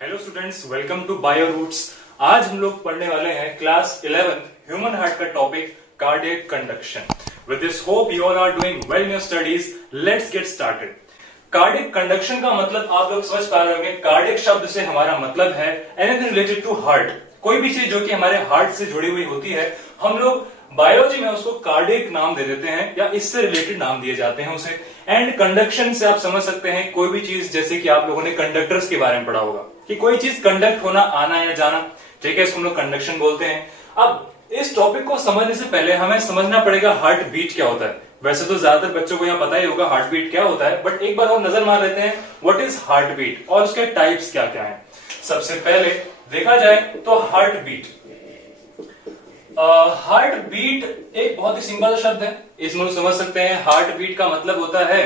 Hello students, welcome to bio roots. आज हम लोग पढ़ने वाले हैं क्लास 11 ह्यूमन हार्ट का topic cardiac conduction. With this hope you all are doing well in your studies. Let's get started. Cardiac conduction का मतलब आप लोग समझ पा रहे होंगे। कार्डियक शब्द से हमारा मतलब है एनीथिंग रिलेटेड टू हार्ट। कोई भी चीज जो कि हमारे हार्ट से जुड़ी हुई होती है, हम लोग बायोलॉजी में उसको कार्डियक नाम दे देते हैं या इससे रिलेटेड नाम दिए जाते हैं उसे। एंड कंडक्शन से आप समझ सकते हैं कोई भी चीज, जैसे कि आप लोगों ने कंडक्टर्स के बारे में पढ़ा होगा कि कोई चीज कंडक्ट होना, आना या जाना, ठीक है, इसको हम लोग कंडक्शन बोलते हैं। अब इस टॉपिक को समझने से पहले हमें समझना पड़ेगा हार्ट बीट क्या होता है। वैसे तो ज्यादातर बच्चों को यहाँ पता ही होगा हार्ट बीट क्या होता है, बट एक बार और नजर मार लेते हैं व्हाट इज हार्ट बीट और उसके टाइप्स क्या क्या हैं। सबसे पहले देखा जाए तो हार्ट बीट। हार्ट बीट एक बहुत ही सिंपल शब्द है, इसमें समझ सकते हैं हार्ट बीट का मतलब होता है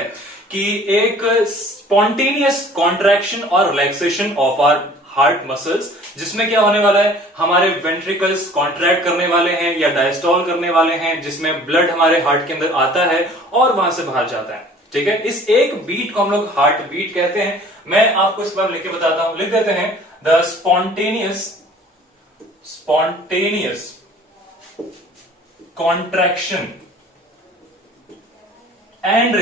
कि एक स्पॉन्टेनियस कॉन्ट्रैक्शन और relaxation of our heart muscles, जिसमें क्या होने वाला है, हमारे वेंट्रिकल्स कॉन्ट्रैक्ट करने वाले हैं या डायस्टॉल करने वाले हैं, जिसमें ब्लड हमारे हार्ट के अंदर आता है और वहां से बाहर जाता है। ठीक है, इस एक बीट को हम लोग हार्ट बीट कहते हैं। मैं आपको इस बार लिख के बताता हूं, लिख देते हैं the spontaneous contraction and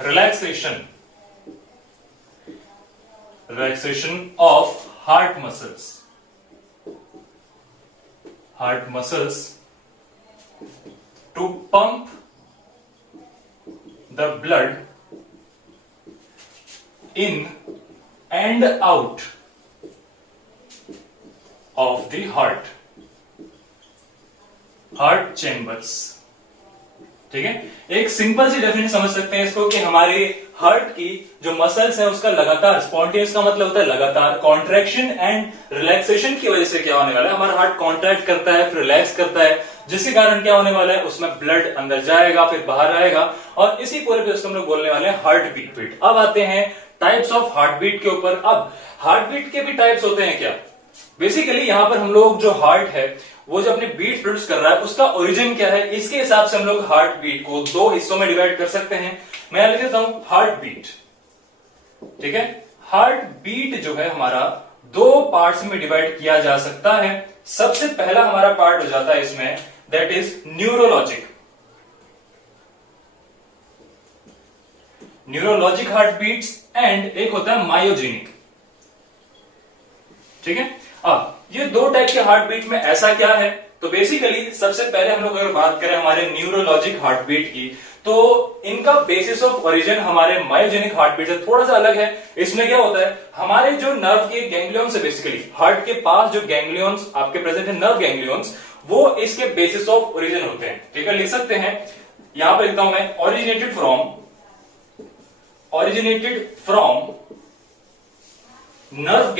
relaxation of heart muscles to pump the blood in and out of the heart chambers. ठीक है, एक सिंपल सी डेफिनेशन समझ सकते हैं इसको कि हमारे हार्ट की जो मसल्स है उसका लगातार, स्पॉन्टेनियस का मतलब होता है लगातार, कॉन्ट्रैक्शन एंड रिलैक्सेशन की वजह से क्या होने वाला है, हमारा हार्ट कॉन्ट्रैक्ट करता है फिर रिलैक्स करता है, जिसके कारण क्या होने वाला है, उसमें ब्लड अंदर जाएगा फिर बाहर आएगा और इसी पूरे पे उसको हम लोग बोलने वाले हैं हार्ट बीट। अब आते हैं टाइप्स ऑफ हार्ट बीट के ऊपर। अब हार्ट बीट के भी टाइप्स होते हैं क्या? बेसिकली यहां पर हम लोग जो हार्ट है वो जो अपने बीट प्रोड्यूस कर रहा है उसका ओरिजिन क्या है, इसके हिसाब से हम लोग हार्ट बीट को दो हिस्सों में डिवाइड कर सकते हैं। मैं लिख देता हूं हार्ट बीट। ठीक है, हार्ट बीट जो है हमारा दो पार्ट्स में डिवाइड किया जा सकता है। सबसे पहला हमारा पार्ट हो जाता है इसमें, that is neurologic heart beats and एक होता है मायोजेनिक। ठीक है, अब ये दो टाइप के हार्ट बीट में ऐसा क्या है, तो बेसिकली सबसे पहले हम लोग अगर बात करें हमारे न्यूरोलॉजिक हार्ट बीट की, तो इनका बेसिस ऑफ ओरिजिन हमारे मायोजेनिक हार्ट बीट से थोड़ा सा अलग है। इसमें क्या होता है, हमारे जो नर्व के गैंग्लियंस है, बेसिकली हार्ट के पास जो गैंग्लियंस आपके प्रेजेंट है, नर्व गैंग्लियंस, वो इसके बेसिस ऑफ ओरिजिन होते हैं। ठीक है, लिख सकते हैं, यहां पर लिखता हूं मैं, originated from nerve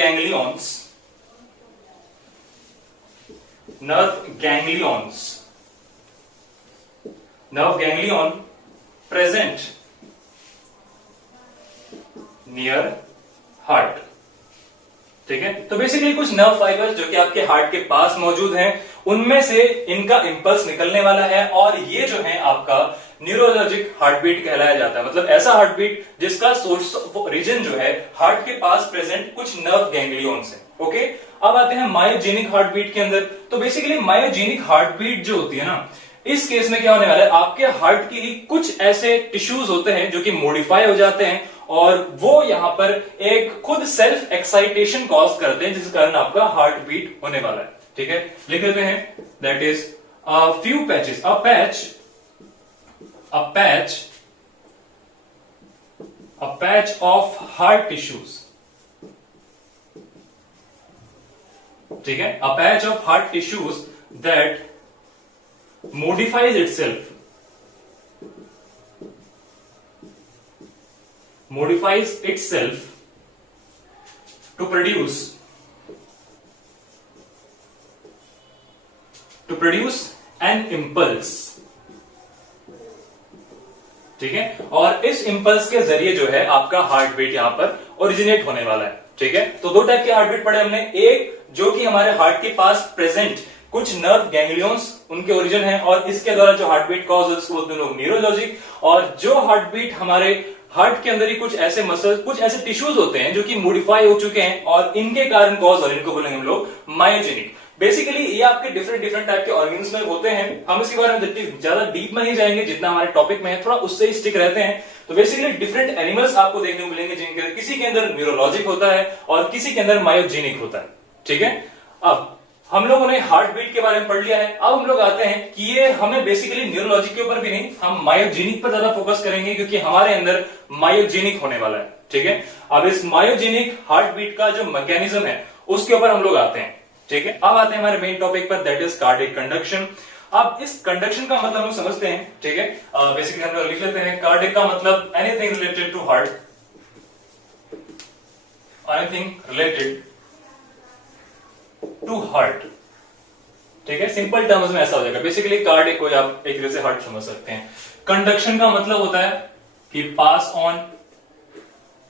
ganglion present near heart। ठीक है, तो बेसिकली कुछ नर्व फाइबर्स जो कि आपके हार्ट के पास मौजूद हैं, उनमें से इनका इंपल्स निकलने वाला है और ये जो है आपका न्यूरोलॉजिक हार्ट बीट कहलाया जाता है। मतलब ऐसा हार्ट बीट जिसका सोर्स ऑफ ओरिजिन जो है हार्ट के पास प्रेजेंट कुछ नर्व गैंग्लियंस है। ओके, अब आते हैं मायोजेनिक हार्ट बीट के अंदर। तो बेसिकली मायोजेनिक हार्ट बीट जो होती है ना, इस केस में क्या होने वाला है, आपके हार्ट की ही कुछ ऐसे टिश्यूज होते हैं जो कि मॉडिफाई हो जाते हैं और वो यहां पर एक खुद सेल्फ एक्साइटेशन कॉज करते हैं, जिस कारण आपका हार्ट बीट होने वाला है। ठीक है, लिख देते हैं, that is few patches, a patch of heart tissues। ठीक है, a patch of heart tissues that modifies itself to produce an impulse। ठीक है, और इस इंपल्स के जरिए जो है आपका हार्ट बीट यहां पर ओरिजिनेट होने वाला है। ठीक है, तो दो टाइप के हार्ट बीट पढ़े हमने, एक जो कि हमारे हार्ट के पास प्रेजेंट कुछ नर्व गैंग्लियंस उनके ओरिजिन है और इसके द्वारा जो हार्ट बीट कॉज है उसको बोलते हैं लोग न्यूरोलॉजिक, और जो हार्ट बीट हमारे हार्ट के अंदर ही कुछ ऐसे मसल, कुछ ऐसे टिश्यूज होते हैं जो कि मॉडिफाई हो चुके हैं और इनके कारण कॉज और इनको बोलेंगे हम लोग मायोजेनिक। बेसिकली ये आपके डिफरेंट डिफरेंट टाइप के ऑर्गन्स में होते हैं। हम इसके बारे में जितनी ज्यादा डीप में नहीं जाएंगे, जितना हमारे टॉपिक में है थोड़ा उससे ही स्टिक रहते हैं। तो बेसिकली डिफरेंट एनिमल्स आपको देखने को मिलेंगे जिनके किसी के अंदर न्यूरोलॉजिक होता है और किसी के अंदर मायोजेनिक होता है। ठीक है, अब हम लोगों ने हार्ट बीट के बारे में पढ़ लिया है। अब हम लोग आते हैं कि ये हमें बेसिकली न्यूरोलॉजिक के ऊपर भी नहीं, हम मायोजेनिक पर ज्यादा फोकस करेंगे क्योंकि हमारे अंदर मायोजेनिक होने वाला है। ठीक है, अब इस मायोजेनिक हार्ट बीट का जो मैकेनिज्म है उसके ऊपर हम लोग आते हैं। ठीक है, अब आते हैं हमारे मेन टॉपिक पर, दैट इज कार्डियक कंडक्शन। अब इस कंडक्शन का मतलब हम समझते हैं। ठीक है, बेसिकली हम लोग लिख लेते हैं कार्डियक का मतलब anything related to heart, anything related to heart. ठीक है, सिंपल टर्म्स में ऐसा हो जाएगा। बेसिकली कार्डियक को आप एक तरह से हार्ट समझ सकते हैं। कंडक्शन का मतलब होता है कि पास ऑन,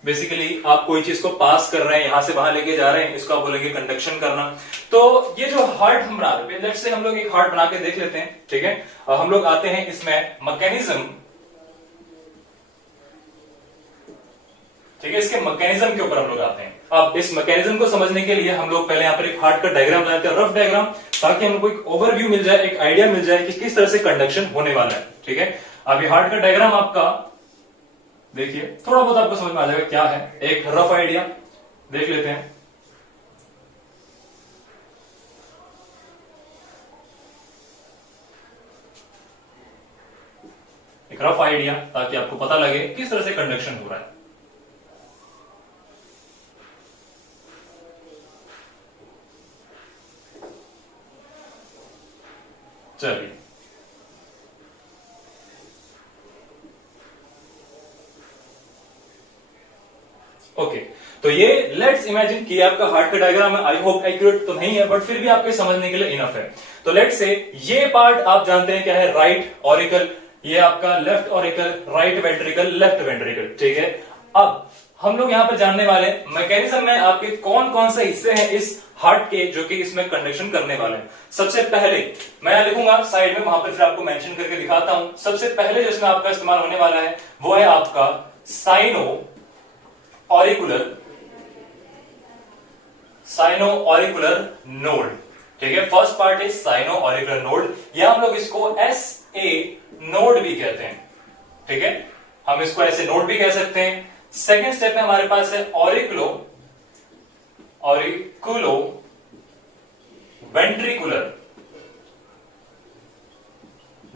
बेसिकली आप कोई चीज को पास कर रहे हैं, यहां से वहां लेके जा रहे हैं, इसको आप बोलेंगे कंडक्शन करना। तो ये जो हार्ट हम बना रहे हैं, लेट्स से हम लोग एक हार्ट बना के देख लेते हैं। ठीक है, अब हम लोग आते हैं इसमें मैकेनिज्म। ठीक है, इसके मैकेनिज्म के ऊपर हम लोग आते हैं। अब इस मैकेनिज्म को समझने के लिए हम लोग पहले यहाँ पर एक हार्ट का डायग्राम बनाते हैं, रफ डायग्राम, ताकि हमको एक ओवरव्यू मिल जाए, एक आइडिया मिल जाए कि किस तरह से कंडक्शन होने वाला है। ठीक है, अब ये हार्ट का डायग्राम आपका देखिए, थोड़ा बहुत आपको समझ में आ जाएगा क्या है, एक रफ आइडिया देख लेते हैं। एक रफ आइडिया ताकि आपको पता लगे किस तरह से कंडक्शन हो रहा है। चलिए, ओके, तो ये लेट्स इमेजिन कि आपका हार्ट का डायग्राम है। आई होप एक्यूरेट तो नहीं है, बट फिर भी आपके समझने के लिए इनफ है। तो लेट्स से ये पार्ट आप जानते हैं क्या है, राइट ऑरिकल, ये आपका left auricle, right ventricle, left ventricle. ठीक है, अब हम लोग यहां पर जानने वाले मैकेनिज्म में आपके कौन कौन से हिस्से हैं इस हार्ट के जो कि इसमें कंडक्शन करने वाले हैं। सबसे पहले मैं लिखूंगा साइड में, वहां पर फिर आपको मेंशन करके दिखाता हूं। सबसे पहले जो इसमें आपका इस्तेमाल होने वाला है वो है आपका साइनो ऑरिकुलर नोड। ठीक है, first part is sino auricular node, या हम लोग इसको SA नोड भी कहते हैं। ठीक है, हम इसको ऐसे नोड भी कह सकते हैं। सेकेंड स्टेप में हमारे पास है ऑरिकुलो वेंट्रिकुलर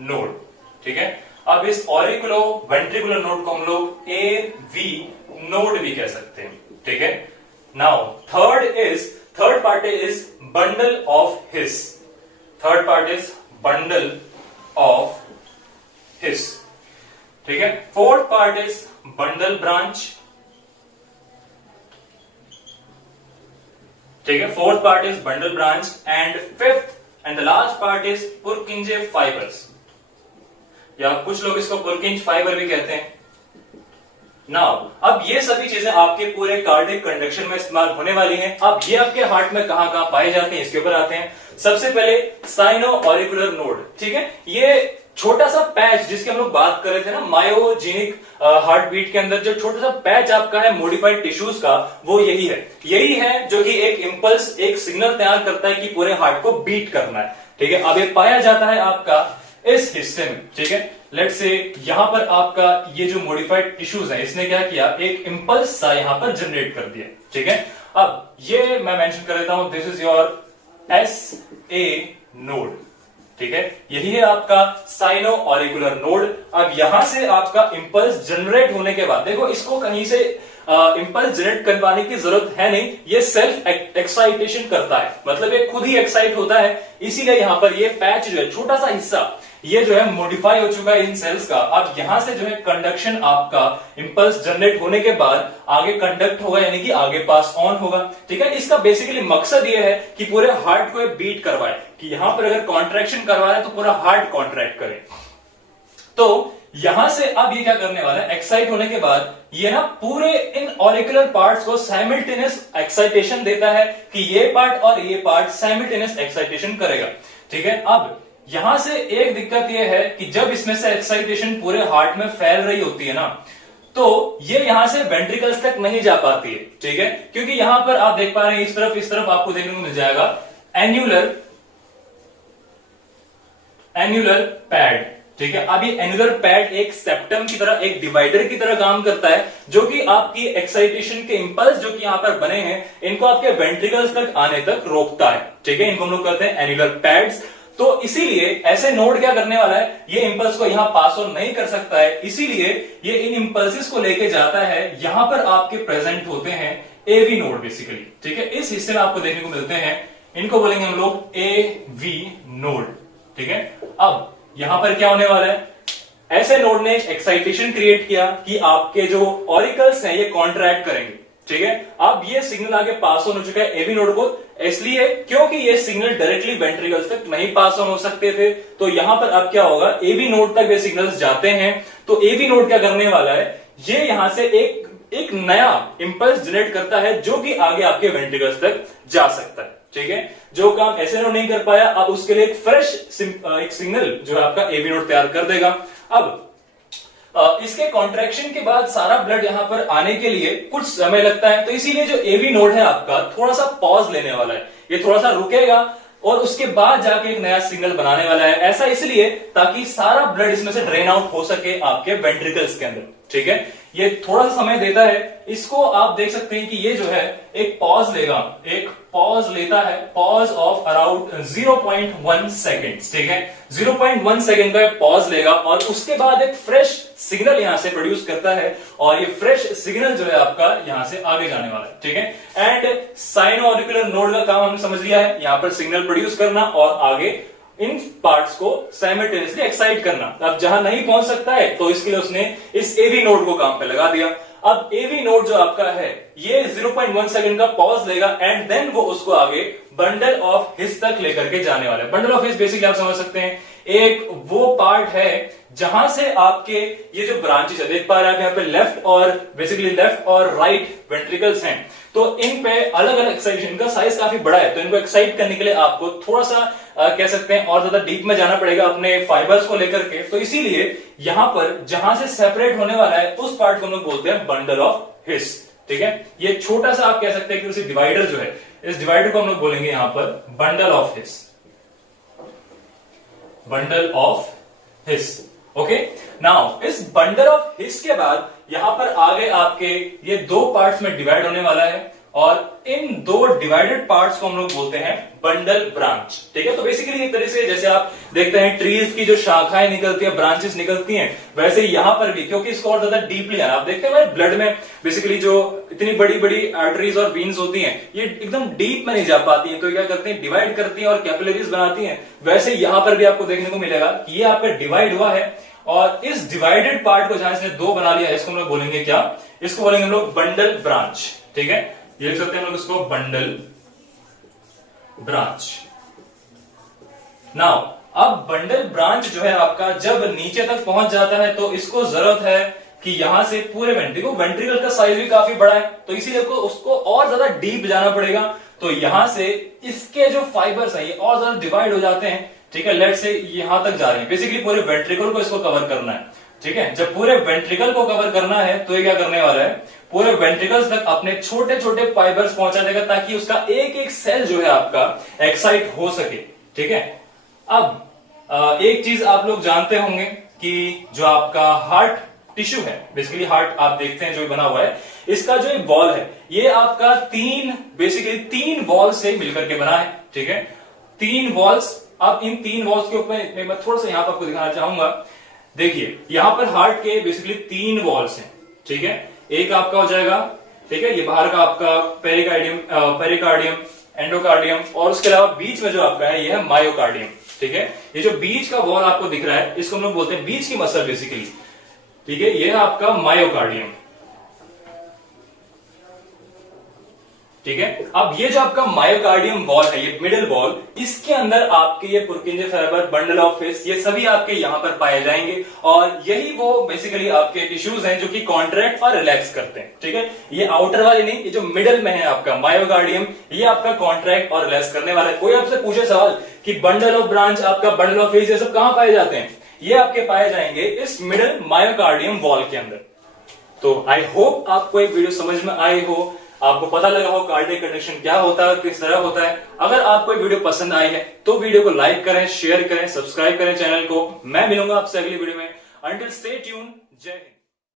नोड। ठीक है, अब इस ऑरिकुलो वेंट्रिकुलर नोड को हम लोग AV नोड भी कह सकते हैं। ठीक है, now third part is bundle of his. Third part is bundle of his. ठीक है, fourth part is bundle branch. ठीक है, fourth part is bundle branch and fifth and the last part is पुरकिंजे fibres, या कुछ लोग इसको पुरकिंज fibre भी कहते हैं। नाउ अब ये सभी चीजें आपके पूरे कार्डियक कंडक्शन में इस्तेमाल होने वाली हैं। अब ये आपके हार्ट में कहां कहां पाए जाते हैं इसके ऊपर आते हैं। सबसे पहले साइनो ऑरिकुलर नोड। ठीक है, ये छोटा सा पैच जिसकी हम लोग बात कर रहे थे ना, मायोजेनिक हार्ट बीट के अंदर जो छोटा सा पैच आपका है मॉडिफाइड टिश्यूज का, वो यही है जो कि एक इंपल्स, एक सिग्नल तैयार करता है कि पूरे हार्ट को बीट करना है। ठीक है, अब ये पाया जाता है आपका इस हिस्से में। ठीक है, लेट्स से यहां पर आपका ये जो मॉडिफाइड टिश्यूज है, इसने क्या किया, एक इंपल्स सा यहां पर जनरेट कर दिया। ठीक है, अब ये मैं मेंशन कर देता हूं, this is your SA node. ठीक है, यही है आपका साइनो ऑरिकुलर नोड। अब यहां से आपका इंपल्स जनरेट होने के बाद, देखो इसको कहीं से इंपल्स जनरेट करवाने की जरूरत है नहीं, ये सेल्फ एक्साइटेशन करता है, मतलब ये खुद ही एक्साइट होता है। इसीलिए यहां पर ये पैच जो है, छोटा सा हिस्सा, ये जो है मॉडिफाई हो चुका है इन सेल्स का। अब यहां से जो है कंडक्शन आपका इंपल्स जनरेट होने के बाद आगे कंडक्ट होगा, यानी कि आगे पास ऑन होगा। ठीक है, इसका बेसिकली मकसद ये है कि पूरे हार्ट को बीट करवाए, कि यहां पर अगर कॉन्ट्रैक्शन करवा रहे तो पूरा हार्ट कॉन्ट्रैक्ट करे। तो यहां से अब ये क्या करने वाला है, एक्साइट होने के बाद ये ना पूरे इन ऑरिकुलर पार्ट्स को साइमल्टेनियस एक्साइटेशन देता है, कि ये पार्ट और ये पार्ट साइमल्टेनियस एक्साइटेशन करेगा। ठीक है, अब यहां से एक दिक्कत यह है कि जब इसमें से एक्साइटेशन पूरे हार्ट में फैल रही होती है ना, तो तो ये यहां से वेंट्रिकल्स तक नहीं जा पाती है, ठीक है, क्योंकि यहां पर आप देख पा रहे हैं इस तरफ आपको देखने को मिल जाएगा एन्युलर पैड, ठीक है। अब ये एनुलर पैड एक सेप्टम की तरह, एक डिवाइडर की तरह काम करता है, जो कि आपकी एक्साइटेशन के इंपल्स जो कि यहां पर बने हैं इनको आपके वेंट्रिकल्स तक आने तक रोकता है, ठीक है। इनको हम लोग कहते हैं एनुलर पैड्स। तो इसीलिए ऐसे नोड क्या करने वाला है, ये इंपल्स को यहां पास ऑन नहीं कर सकता है, इसीलिए ये इन इंपल्सिस को लेके जाता है, यहां पर आपके प्रेजेंट होते हैं एवी नोड बेसिकली, ठीक है। इस हिस्से में आपको देखने को मिलते हैं, इनको बोलेंगे हम लोग एवी नोड, ठीक है। अब यहां पर क्या होने वाला है, ऐसे नोड ने एक्साइटेशन क्रिएट किया कि आपके जो ऑरिकल्स हैं ये कॉन्ट्रैक्ट करेंगे, ठीक है। अब ये सिग्नल आगे पास ऑन हो चुका है एवी नोड को, इसलिए क्योंकि ये सिग्नल डायरेक्टली वेंट्रिकल्स तक नहीं पास ऑन हो सकते थे, तो यहां पर अब क्या होगा, एवी नोड तक ये सिग्नल्स जाते हैं। तो एवी नोड क्या करने वाला है, ये यहां से एक नया इंपल्स जनरेट करता है जो कि आगे आपके वेंट्रिकल्स तक जा सकता है, ठीक है। जो काम ऐसे नोड नहीं कर पाया, अब उसके लिए एक फ्रेश एक सिग्नल जो है आपका एवी नोड तैयार कर देगा। अब इसके कॉन्ट्रैक्शन के बाद सारा ब्लड यहां पर आने के लिए कुछ समय लगता है, तो इसीलिए जो एवी नोड है आपका थोड़ा सा पॉज लेने वाला है, ये थोड़ा सा रुकेगा और उसके बाद जाके एक नया सिग्नल बनाने वाला है। ऐसा इसलिए ताकि सारा ब्लड इसमें से ड्रेन आउट हो सके आपके वेंट्रिकल्स के अंदर, ठीक है। ये थोड़ा सा समय देता है, इसको आप देख सकते हैं कि ये जो है एक पॉज लेगा, एक पॉज लेता है, पॉज ऑफ अराउंड 0.1 सेकेंड्स, ठीक है। 0.1 सेकेंड का पॉज लेगा और उसके बाद एक फ्रेश सिग्नल यहां से प्रोड्यूस करता है, और ये फ्रेश सिग्नल जो है आपका यहां से आगे जाने वाला है, ठीक है। एंड साइनो-ऑरिकुलर नोड का काम हमने समझ लिया है, यहां पर सिग्नल प्रोड्यूस करना और आगे इन पार्ट्स को साइमल्टेनियसली एक्साइट करना। अब जहां नहीं पहुंच सकता है तो इसके लिए उसने इस एवी नोड को काम पे लगा दिया। अब एवी नोड जो आपका है ये 0.1 सेकंड का पॉज लेगा एंड देन वो उसको आगे बंडल ऑफ हिस तक लेकर के जाने वाला है। बंडल ऑफ हिस बेसिकली आप समझ सकते हैं एक वो पार्ट है जहां से आपके ये जो ब्रांचेस है, देख पा रहे हैं यहाँ पे लेफ्ट और राइट वेंट्रिकल्स हैं, तो इन पे अलग अलग एक्साइटेशन का साइज काफी बड़ा है, तो इनको एक्साइट करने के लिए आपको थोड़ा सा कह सकते हैं और ज्यादा डीप में जाना पड़ेगा अपने फाइबर्स को लेकर के। तो इसीलिए यहां पर जहां से सेपरेट होने वाला है उस पार्ट को हम लोग बोलते हैं बंडल ऑफ हिस, ठीक है। ये छोटा सा आप कह सकते हैं कि उसी डिवाइडर जो है, इस डिवाइडर को हम लोग बोलेंगे यहां पर bundle of his, bundle of his, okay. Now इस बंडल ऑफ हिस के बाद यहां पर आगे आपके ये दो पार्ट्स में डिवाइड होने वाला है, और इन दो डिवाइडेड पार्ट्स को हम लोग बोलते हैं बंडल ब्रांच, ठीक है। तो बेसिकली एक तरह से जैसे आप देखते हैं ट्रीज की जो शाखाएं निकलती हैं, ब्रांचेस निकलती हैं, वैसे यहां पर भी, क्योंकि इसको और ज्यादा डीपली आप देखते हैं ब्लड में बेसिकली जो इतनी बड़ी बड़ी आर्टरीज और वीन्स होती हैं ये एकदम डीप में नहीं जा पाती हैं, तो क्या करते हैं डिवाइड करती हैं और कैपिलरीज बनाती हैं। वैसे यहां पर भी आपको देखने को मिलेगा कि ये आपका डिवाइड हुआ है, और इस डिवाइडेड पार्ट को जहां इसने दो बना लिया है इसको हम लोग बोलेंगे क्या, इसको बोलेंगे हम लोग बंडल ब्रांच, ठीक है। ये लिख सकते हैं हम लोग इसको बंडल ब्रांच। नाउ अब बंडल ब्रांच जो है आपका जब नीचे तक पहुंच जाता है तो इसको जरूरत है कि यहां से पूरे वेंट्रिकल का साइज भी काफी बड़ा है, तो इसीलिए उसको और ज्यादा डीप जाना पड़ेगा। तो यहां से इसके जो फाइबर्स है ये और ज्यादा डिवाइड हो जाते हैं, ठीक है। लेट से यहां तक जा रहे हैं, बेसिकली पूरे वेंट्रिकल को इसको कवर करना है, ठीक है। जब पूरे वेंट्रिकल को कवर करना है तो ये क्या करने वाला है, पूरे वेंट्रिकल्स तक अपने छोटे छोटे फाइबर्स पहुंचा देगा ताकि उसका एक एक सेल जो है आपका एक्साइट हो सके, ठीक है। अब एक चीज आप लोग जानते होंगे कि जो आपका हार्ट टिश्यू है, बेसिकली हार्ट आप देखते हैं जो बना हुआ है, इसका जो एक वॉल है ये आपका तीन वॉल से मिलकर के बना है, ठीक है। 3 वॉल्स। अब इन 3 वॉल्स के ऊपर मैं थोड़ा सा यहां पर आपको दिखाना चाहूंगा। देखिए यहां पर हार्ट के बेसिकली 3 वॉल्स हैं, ठीक है। एक आपका हो जाएगा, ठीक है, ये बाहर का आपका पेरिकार्डियम, एंडोकार्डियम, और उसके अलावा बीच में जो आपका है ये है मायोकार्डियम, ठीक है। ये जो बीच का वॉल आपको दिख रहा है इसको हम लोग बोलते हैं बीच की मसल बेसिकली, ठीक है। ये है आपका मायोकार्डियम, ठीक है। अब ये जो आपका मायोकार्डियम वॉल है, ये मिडिल वॉल, इसके अंदर आपके ये पुरकिंजे फाइबर, बंडल ऑफ हिस, ये सभी आपके यहां पर पाए जाएंगे, और यही वो बेसिकली आपके टिश्यूज हैं जो कि कॉन्ट्रैक्ट और रिलैक्स करते हैं, ठीक है। ये आउटर वाले नहीं, ये जो मिडिल में है आपका मायोकार्डियम, ये आपका कॉन्ट्रैक्ट और रिलैक्स करने वाला है। कोई आपसे पूछे सवाल कि बंडल ऑफ ब्रांच, आपका बंडल ऑफ हिस, ये सब कहां पाए जाते हैं, ये आपके पाए जाएंगे इस मिडिल मायोकार्डियम वॉल के अंदर, तो आई होप आपको एक वीडियो समझ में आई हो, आपको पता लगा हो कार्डियक कंडक्शन क्या होता है, किस तरह होता है। अगर आपको वीडियो पसंद आई है तो वीडियो को लाइक करें, शेयर करें, सब्सक्राइब करें चैनल को। मैं मिलूंगा आपसे अगली वीडियो में। अंटिल स्टे ट्यून, जय हिंद।